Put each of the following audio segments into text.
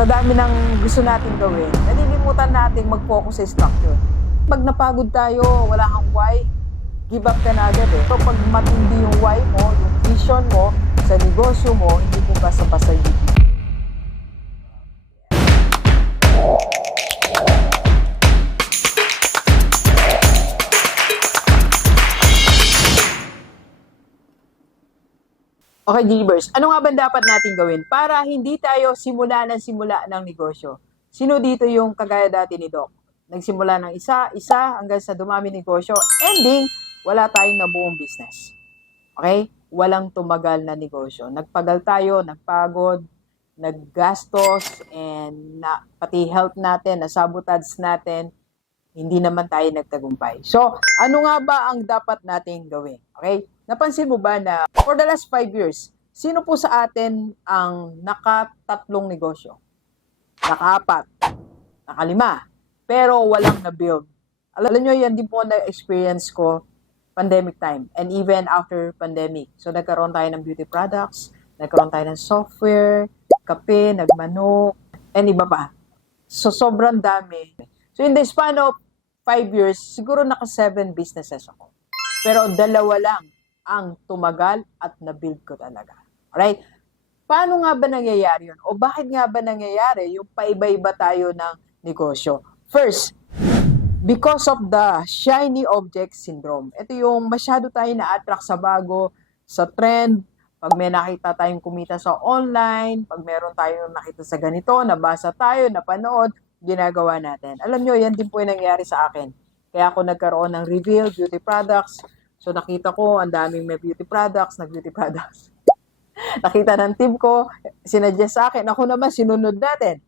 sa dami ng gusto natin gawin, nalilimutan natin mag-focus sa structure. Pag napagod tayo, wala kang why, give up ka na agad eh. So pag matindi yung why mo, yung vision mo, sa negosyo mo, hindi mo basta-basta Okay, Givers, ano nga ba dapat natin gawin para hindi tayo simula ng simula ng negosyo? Sino dito yung kagaya dati ni Doc? Nagsimula ng isa, isa, hanggang sa dumami negosyo. Ending, wala tayong nabuong business. Okay? Walang tumagal na negosyo. Nagpagal tayo, nagpagod, naggastos, and na, pati health natin, nasabotage natin, hindi naman tayo nagtagumpay. So, ano nga ba ang dapat nating gawin? Okay? Napansin mo ba na for the last five years, sino po sa atin ang nakatatlong negosyo? Nakaapat, nakalima, pero walang na-build. Alam nyo, yan din po na-experience ko pandemic time and even after pandemic. So, nagkaroon tayo ng beauty products, nagkaroon tayo ng software, kape, nagmanok, and iba pa. So, sobrang dami. So, in the span of five years, siguro naka seven businesses ako. Pero dalawa lang ang tumagal at na-build ko talaga. Alright? Paano nga ba nangyayari yun? O bakit nga ba nangyayari yung paiba-iba tayo ng negosyo? First, because of the shiny object syndrome. Ito yung masyado tayo na-attract sa bago, sa trend, pag may nakita tayong kumita sa online, pag meron tayong nakita sa ganito, nabasa tayo, napanood, ginagawa natin. Alam nyo, yan din po yung nangyari sa akin. Kaya ako nagkaroon ng reveal beauty products. So nakita ko, ang daming may beauty products, na beauty products. nakita ng team ko, sinadjust sa akin, ako naman sinunod natin.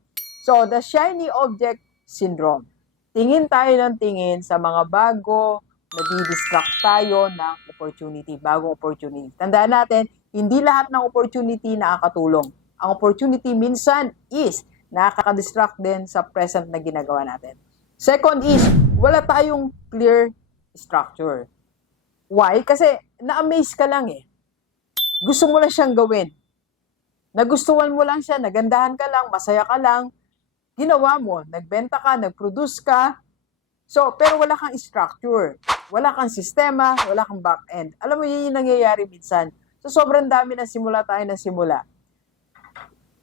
So, the shiny object syndrome. Tingin tayo ng tingin sa mga bago, nadi-distract tayo ng opportunity, bagong opportunity. Tandaan natin, hindi lahat ng opportunity nakakatulong. Ang opportunity minsan is nakaka-distract din sa present na ginagawa natin. Second is, wala tayong clear structure. Why? Kasi na-amaze ka lang eh. Gusto mo lang siyang gawin. Nagustuhan mo lang siya, nagandahan ka lang, masaya ka lang, ginawa mo, nagbenta ka, nag-produce ka. So, pero wala kang structure, wala kang sistema, wala kang back-end. Alam mo, yun yung nangyayari minsan. So, sobrang dami na simula tayo na simula.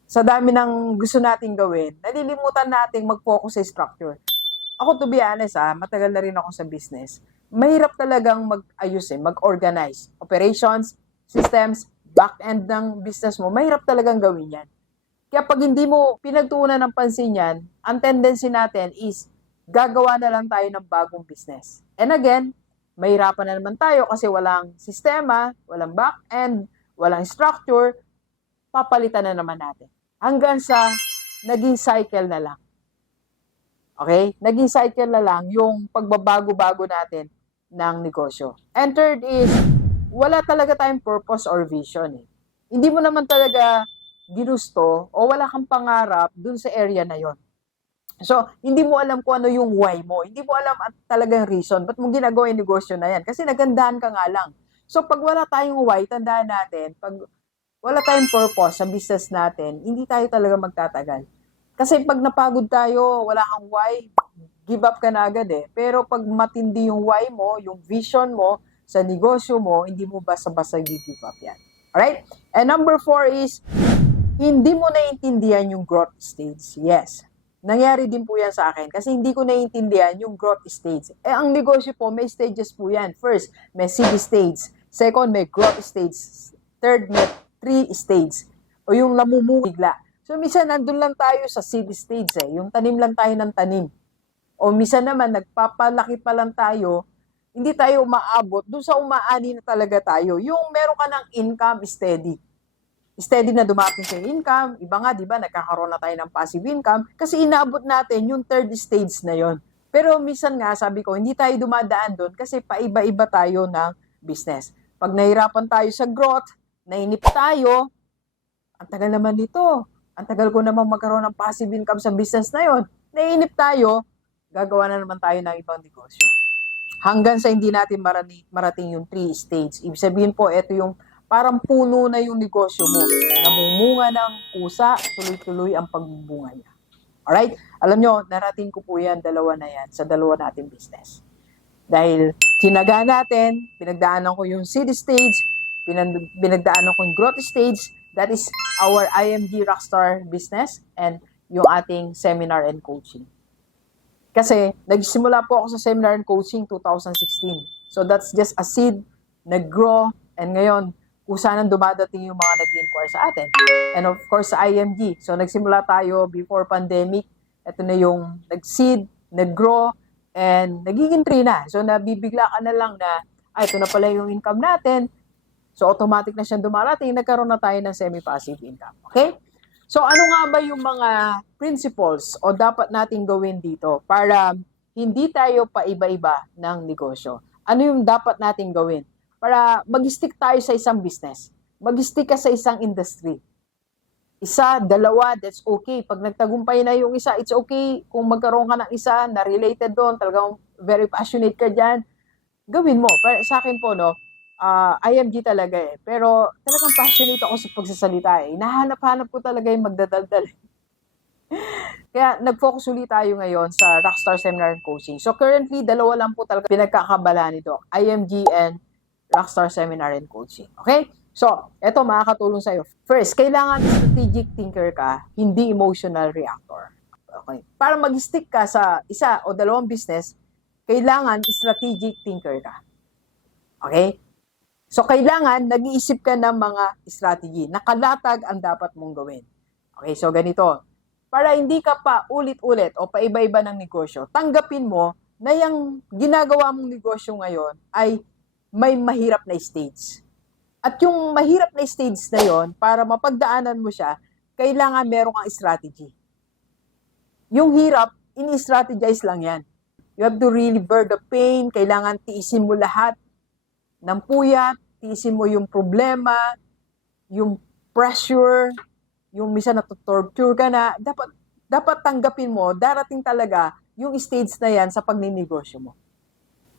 Sa dami ng gusto nating gawin, nalilimutan nating mag-focus sa structure. Ako, to be honest, ah, matagal na rin ako sa business. Mahirap talagang mag-ayos eh, mag-organize. Operations, systems, back-end ng business mo, mahirap talagang gawin yan. Kaya pag hindi mo pinagtuunan ng pansin yan, ang tendency natin is gagawa na lang tayo ng bagong business. And again, mahirapan na naman tayo kasi walang sistema, walang back-end, walang structure, papalitan na naman natin. Hanggang sa naging cycle na lang. Okay? Naging cycle na lang yung pagbabago-bago natin ng negosyo. And third is, wala talaga tayong purpose or vision. Eh. Hindi mo naman talaga ginusto o wala kang pangarap dun sa area na yon. So, hindi mo alam kung ano yung why mo. Hindi mo alam at talagang reason. Ba't mo ginagawa yung negosyo na yan? Kasi nagandahan ka nga lang. So, pag wala tayong why, tandaan natin, pag wala tayong purpose sa business natin, hindi tayo talaga magtatagal. Kasi pag napagod tayo, wala kang why, give up ka na agad eh. Pero pag matindi yung why mo, yung vision mo sa negosyo mo, hindi mo basta-basta give up yan. Alright? And number four is, hindi mo naiintindihan yung growth stage. Yes. Nangyari din po yan sa akin kasi hindi ko naiintindihan yung growth stage. Eh, ang negosyo po, may stages po yan. First, may seed stage. Second, may growth stage. Third, may three stage. O yung namumugla. So, minsan nandun lang tayo sa seed stage eh. Yung tanim lang tayo ng tanim. O minsan naman, nagpapalaki pa lang tayo, hindi tayo umaabot doon sa umaani na talaga tayo. Yung meron ka ng income steady. Steady na dumating sa income. Iba nga, di ba, nagkakaroon na tayo ng passive income kasi inaabot natin yung third stage na yon. Pero minsan nga, sabi ko, hindi tayo dumadaan doon kasi paiba-iba tayo ng business. Pag nahirapan tayo sa growth, nainip tayo, ang tagal naman nito. Ang tagal ko naman magkaroon ng passive income sa business na yon. Nainip tayo, gagawa na naman tayo ng ibang negosyo. Hanggang sa hindi natin marating, marating yung three stage. Ibig sabihin po, ito yung parang puno na yung negosyo mo. namumunga ng kusa, tuloy-tuloy ang pagbubunga niya. Alright? Alam nyo, narating ko po yan, dalawa na yan, sa dalawa nating business. Dahil tinaga natin, pinagdaanan ko yung city stage, pinag- pinagdaanan ko yung growth stage, that is our IMG Rockstar business and yung ating seminar and coaching. Kasi nagsimula po ako sa seminar and coaching 2016. So that's just a seed, nag-grow, and ngayon, kung saan dumadating yung mga nag-inquire sa atin. And of course, sa IMG. So nagsimula tayo before pandemic. Ito na yung nag-seed, nag-grow, and nagiging tree na. So nabibigla ka na lang na, ay, ito na pala yung income natin. So automatic na siyang dumarating, nagkaroon na tayo ng semi-passive income. Okay? So ano nga ba yung mga principles o dapat nating gawin dito para hindi tayo paiba-iba ng negosyo? Ano yung dapat nating gawin para mag-stick tayo sa isang business? Mag-stick ka sa isang industry. Isa, dalawa, that's okay. Pag nagtagumpay na yung isa, it's okay. Kung magkaroon ka ng isa na related doon, talagang very passionate ka dyan, gawin mo. Pero sa akin po, no, ah, IMG talaga eh. Pero talagang passionate ako sa pagsasalita eh. Nahanap-hanap ko talaga yung magdadaldal. Kaya nag-focus ulit tayo ngayon sa Rockstar Seminar and Coaching. So currently, dalawa lang po talaga pinagkakabala nito. IMG and Rockstar Seminar and Coaching. Okay? So, eto makakatulong sa'yo. First, kailangan strategic thinker ka, hindi emotional reactor. Okay? Para mag-stick ka sa isa o dalawang business, kailangan strategic thinker ka. Okay? So, kailangan nag-iisip ka ng mga strategy. Nakalatag ang dapat mong gawin. Okay, so ganito. Para hindi ka pa ulit-ulit o paiba-iba ng negosyo, tanggapin mo na yung ginagawa mong negosyo ngayon ay may mahirap na stage. At yung mahirap na stage na yon, para mapagdaanan mo siya, kailangan meron kang strategy. Yung hirap, ini-strategize lang yan. You have to really bear the pain, kailangan tiisin mo lahat ng puyat, tiisin mo yung problema, yung pressure, yung misa na-torture ka na, dapat, dapat tanggapin mo, darating talaga yung stage na yan sa pagninegosyo mo.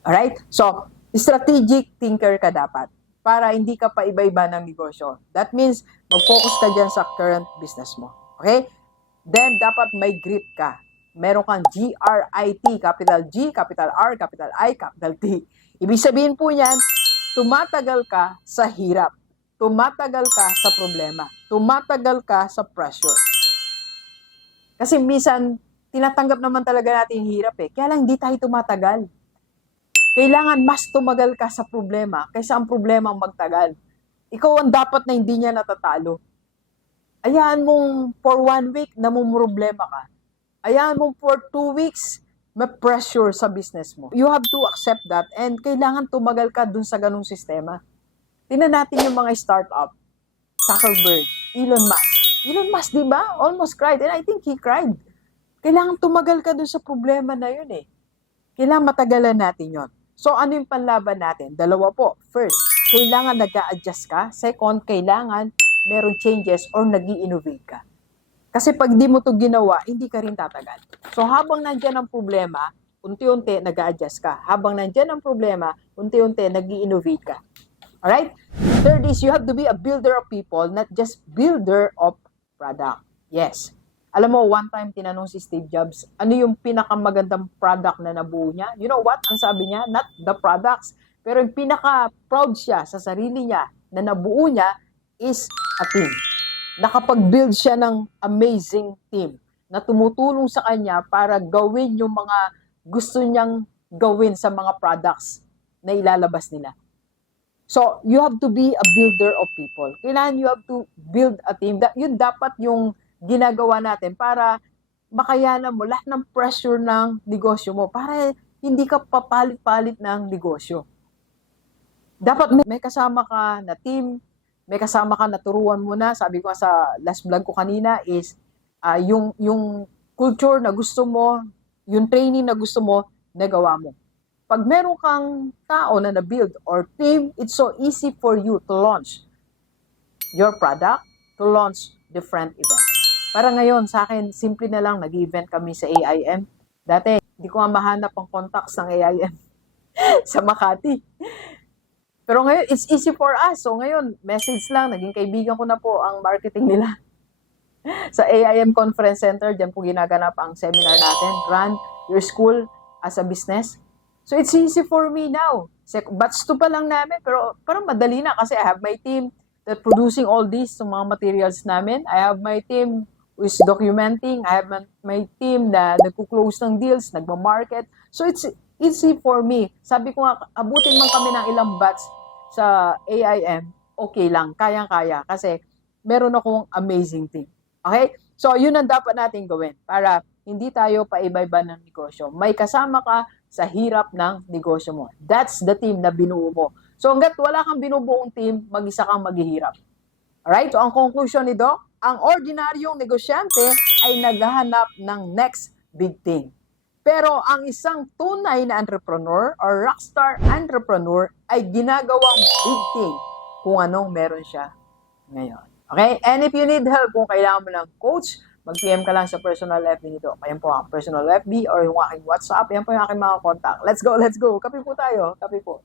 Alright? So, strategic thinker ka dapat para hindi ka pa iba-iba ng negosyo. That means, mag-focus ka dyan sa current business mo. Okay? Then, dapat may grit ka. Meron kang G-R-I-T, capital G, capital R, capital I, capital T. Ibig sabihin po niyan, tumatagal ka sa hirap. Tumatagal ka sa problema. Tumatagal ka sa pressure. Kasi minsan, tinatanggap naman talaga natin yung hirap eh. Kaya lang, hindi tayo tumatagal. Kailangan mas tumagal ka sa problema kaysa ang problema ang magtagal. Ikaw ang dapat na hindi niya natatalo. Ayahan mong for one week, namumroblema ka. Ayahan mong for two weeks, may pressure sa business mo. You have to accept that and kailangan tumagal ka dun sa ganung sistema. Tingnan natin yung mga startup. Zuckerberg, Elon Musk. Elon Musk, di ba? Almost cried. And I think he cried. Kailangan tumagal ka dun sa problema na yun eh. Kailangan matagalan natin yon. So, ano yung panlaban natin? Dalawa po. First, kailangan nag adjust ka. Second, kailangan meron changes or nag innovate ka. Kasi pag di mo to ginawa, hindi ka rin tatagal. So, habang nandyan ang problema, unti-unti nag adjust ka. Habang nandyan ang problema, unti-unti nag innovate ka. Alright? Third is, you have to be a builder of people, not just builder of product. Yes. Alam mo, one time tinanong si Steve Jobs, ano yung pinakamagandang product na nabuo niya? You know what? Ang sabi niya, not the products. Pero yung pinaka-proud siya sa sarili niya na nabuo niya is a team. Nakapag-build siya ng amazing team na tumutulong sa kanya para gawin yung mga gusto niyang gawin sa mga products na ilalabas nila. So, you have to be a builder of people. Kailangan you have to build a team. Da- yun dapat yung ginagawa natin para makayanan mo lahat ng pressure ng negosyo mo para hindi ka papalit-palit ng negosyo. Dapat may, may kasama ka na team, may kasama ka na turuan mo na. Sabi ko sa last vlog ko kanina is ah, yung, yung culture na gusto mo, yung training na gusto mo, nagawa mo. Pag meron kang tao na na-build or team, it's so easy for you to launch your product, to launch different events. Para ngayon, sa akin, simple na lang, nag-event kami sa AIM. Dati, hindi ko nga mahanap ang contacts ng AIM sa Makati. Pero ngayon, it's easy for us. So ngayon, message lang. Naging kaibigan ko na po ang marketing nila. sa AIM Conference Center, dyan po ginaganap ang seminar natin. Run your school as a business. So it's easy for me now. Batch 2 pa lang namin, pero parang madali na kasi I have my team that producing all these sa mga materials namin. I have my team who is documenting. I have my team na nagko-close ng deals, nagma-market. So it's easy for me. Sabi ko nga, abutin man kami ng ilang batch sa AIM, okay lang, kayang-kaya. Kasi meron akong amazing team. Okay? So, yun ang dapat natin gawin para hindi tayo paiba-iba ng negosyo. May kasama ka sa hirap ng negosyo mo. That's the team na binuo mo. So, hanggat wala kang binubuong team, mag-isa kang maghihirap. Alright? So, ang conclusion ni Doc, ang ordinaryong negosyante ay naghahanap ng next big thing. Pero ang isang tunay na entrepreneur or rockstar entrepreneur ay ginagawang big thing kung anong meron siya ngayon. Okay? And if you need help, kung kailangan mo ng coach, mag-PM ka lang sa personal FB nito. Ayan po ang personal FB or yung aking WhatsApp. Ayan po yung aking mga contact. Let's go, let's go. Kape po tayo. Kape po.